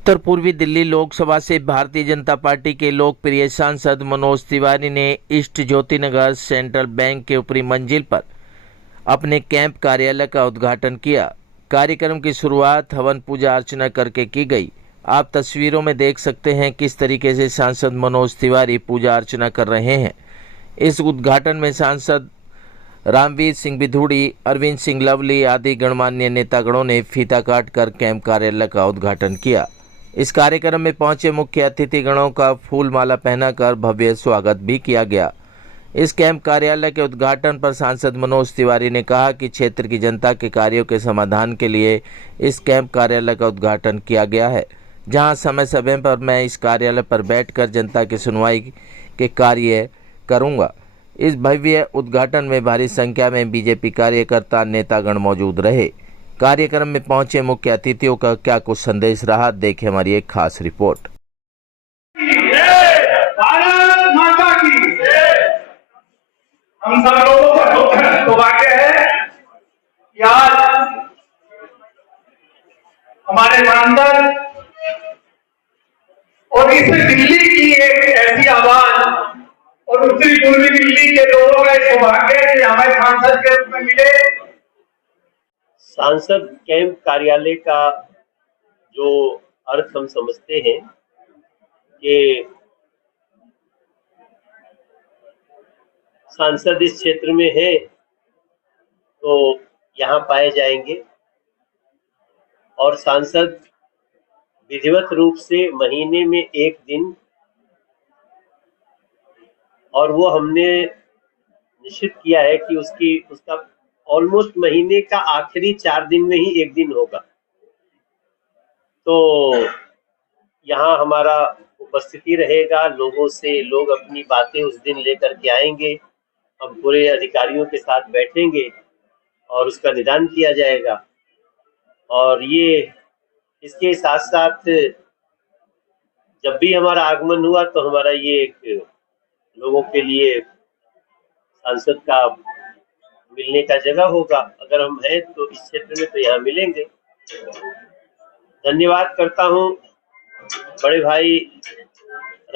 उत्तर पूर्वी दिल्ली लोकसभा से भारतीय जनता पार्टी के लोकप्रिय सांसद मनोज तिवारी ने ईस्ट ज्योतिनगर सेंट्रल बैंक के ऊपरी मंजिल पर अपने कैंप कार्यालय का उद्घाटन किया। कार्यक्रम की शुरुआत हवन पूजा अर्चना करके की गई। आप तस्वीरों में देख सकते हैं किस तरीके से सांसद मनोज तिवारी पूजा अर्चना कर रहे हैं। इस उद्घाटन में सांसद रामवीर सिंह बिधूड़ी, अरविंद सिंह लवली आदि गणमान्य नेतागणों ने फीता काटकर कैंप कार्यालय का उद्घाटन किया। इस कार्यक्रम में पहुंचे मुख्य अतिथिगणों का फूल माला पहनाकर भव्य स्वागत भी किया गया। इस कैंप कार्यालय के उद्घाटन पर सांसद मनोज तिवारी ने कहा कि क्षेत्र की जनता के कार्यों के समाधान के लिए इस कैंप कार्यालय का उद्घाटन किया गया है, जहां समय समय पर मैं इस कार्यालय पर बैठकर जनता की सुनवाई के कार्य करूंगा। इस भव्य उद्घाटन में भारी संख्या में बीजेपी कार्यकर्ता नेतागण मौजूद रहे। कार्यक्रम में पहुंचे मुख्य अतिथियों का क्या कुछ संदेश रहा, देखें हमारी एक खास रिपोर्ट। भारत माता की। हम सब लोगों का सौभाग्य है कि आज हमारे सांसद और इस दिल्ली की एक ऐसी आवाज और उत्तरी पूर्वी दिल्ली के लोगों का सौभाग्य है कि हमें सांसद के रूप में मिले। सांसद कैंप कार्यालय का जो अर्थ हम समझते हैं कि सांसद इस क्षेत्र में है तो यहाँ पाए जाएंगे और सांसद विधिवत रूप से महीने में एक दिन, और वो हमने निश्चित किया है कि उसका ऑलमोस्ट महीने का आखिरी 4 दिन में ही एक दिन होगा। तो यहाँ हमारा उपस्थिति रहेगा, लोगों से लोग अपनी बातें उस दिन लेकर के आएंगे, हम पूरे अधिकारियों के साथ बैठेंगे और उसका निदान किया जाएगा। और ये इसके साथ साथ जब भी हमारा आगमन हुआ तो हमारा ये एक लोगों के लिए सांसद का मिलने का जगह होगा। अगर हम हैं तो इस क्षेत्र में तो यहाँ मिलेंगे। धन्यवाद करता हूँ बड़े भाई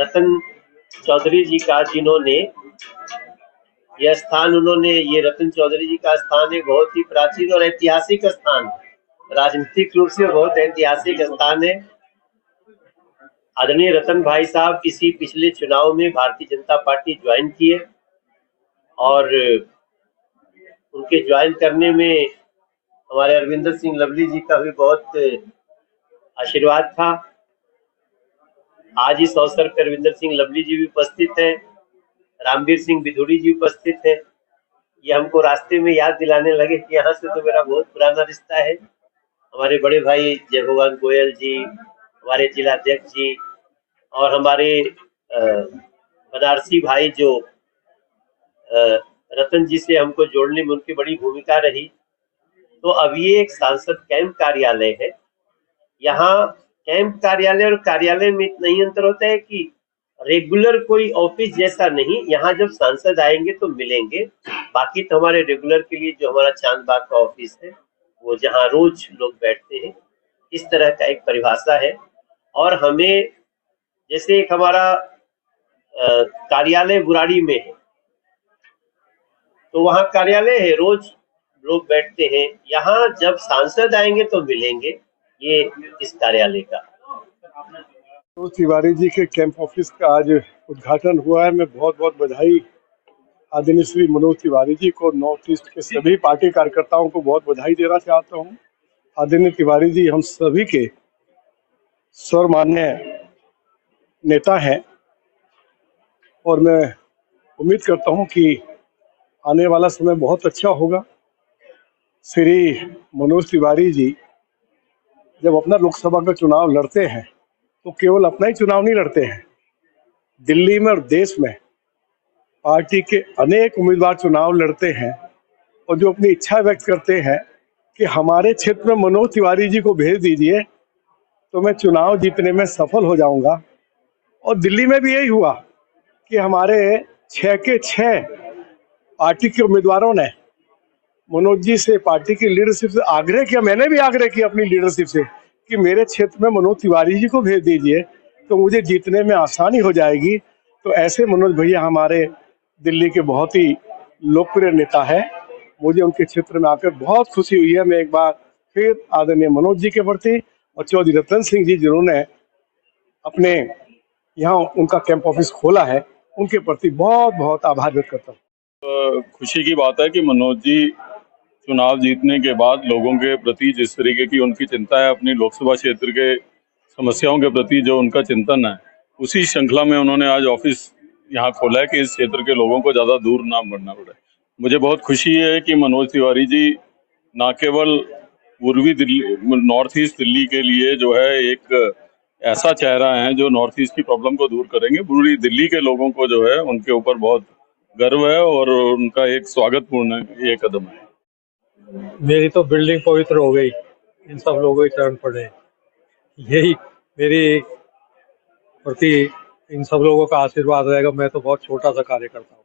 रतन चौधरी जी का, जिन्होंने यह स्थान, ये रतन चौधरी जी का स्थान है बहुत ही प्राचीन और ऐतिहासिक स्थान, राजनीतिक रूप से बहुत ऐतिहासिक स्थान है। आदरणीय रतन भाई साहब इसी पिछले चुनाव में भारतीय जनता पार्टी ज्वाइन किए और उनके ज्वाइन करने में हमारे अरविंदर सिंह लवली जी का भी बहुत आशीर्वाद था। आज इस अवसर पर अरविंदर सिंह लवली जी भी उपस्थित हैं, रामवीर सिंह बिधूड़ी जी उपस्थित हैं। ये हमको रास्ते में याद दिलाने लगे कि यहाँ से तो मेरा बहुत पुराना रिश्ता है। हमारे बड़े भाई जय भगवान गोयल जी, हमारे जिलाध्यक्ष जी और हमारे बनारसी भाई जो रतन जी से हमको जोड़ने में उनकी बड़ी भूमिका रही। तो अब ये एक सांसद कैंप कार्यालय है। यहाँ कैंप कार्यालय और कार्यालय में इतना ही अंतर होता है कि रेगुलर कोई ऑफिस जैसा नहीं, यहाँ जब सांसद आएंगे तो मिलेंगे। बाकी तो हमारे रेगुलर के लिए जो हमारा चांदबाग का ऑफिस है वो जहाँ रोज लोग बैठते हैं, इस तरह का एक परिभाषा है। और हमें जैसे एक हमारा कार्यालय बुराड़ी में है तो वहाँ कार्यालय है, रोज लोग बैठते हैं। यहाँ जब सांसद आएंगे तो मिलेंगे, ये इस कार्यालय का। मनोज तिवारी जी के कैंप ऑफिस का आज उद्घाटन हुआ है। मैं बहुत बहुत बधाई आदरणीय श्री मनोज तिवारी जी को, नॉर्थ ईस्ट के सभी पार्टी कार्यकर्ताओं को बहुत बधाई देना चाहता हूँ। आदरणीय तिवारी जी हम सभी के सर्वमान्य नेता हैं और मैं उम्मीद करता हूँ कि आने वाला समय बहुत अच्छा होगा। श्री मनोज तिवारी जी जब अपना लोकसभा का चुनाव लड़ते हैं तो केवल अपना ही चुनाव नहीं लड़ते हैं, दिल्ली में और देश में पार्टी के अनेक उम्मीदवार चुनाव लड़ते हैं और जो अपनी इच्छा व्यक्त करते हैं कि हमारे क्षेत्र में मनोज तिवारी जी को भेज दीजिए तो मैं चुनाव जीतने में सफल हो जाऊंगा। और दिल्ली में भी यही हुआ कि हमारे 6 के 6 पार्टी के उम्मीदवारों ने मनोज जी से, पार्टी की लीडरशिप से आग्रह किया, मैंने भी आग्रह किया अपनी लीडरशिप से कि मेरे क्षेत्र में मनोज तिवारी जी को भेज दीजिए तो मुझे जीतने में आसानी हो जाएगी। तो ऐसे मनोज भैया हमारे दिल्ली के बहुत ही लोकप्रिय नेता है। मुझे उनके क्षेत्र में आकर बहुत खुशी हुई है। मैं एक बार फिर आदरणीय मनोज जी के प्रति और चौधरी रतन सिंह जी जिन्होंने अपने यहाँ उनका कैंप ऑफिस खोला है, उनके प्रति बहुत बहुत आभार व्यक्त करता हूँ। खुशी की बात है कि मनोज जी चुनाव जीतने के बाद लोगों के प्रति जिस तरीके की उनकी चिंता है, अपनी लोकसभा क्षेत्र के समस्याओं के प्रति जो उनका चिंतन है, उसी श्रृंखला में उन्होंने आज ऑफिस यहाँ खोला है कि इस क्षेत्र के लोगों को ज़्यादा दूर ना बढ़ना पड़े। मुझे बहुत खुशी है कि मनोज तिवारी जी ना केवल पूर्वी दिल्ली, नॉर्थ ईस्ट दिल्ली के लिए जो है एक ऐसा चेहरा है जो नॉर्थ ईस्ट की प्रॉब्लम को दूर करेंगे, पूरी दिल्ली के लोगों को जो है उनके ऊपर बहुत गर्व है और उनका एक स्वागतपूर्ण ये कदम है। मेरी तो बिल्डिंग पवित्र हो गई इन सब लोगों के चरण पड़े। यही मेरी प्रति इन सब लोगों का आशीर्वाद रहेगा। मैं तो बहुत छोटा सा कार्य करता हूँ।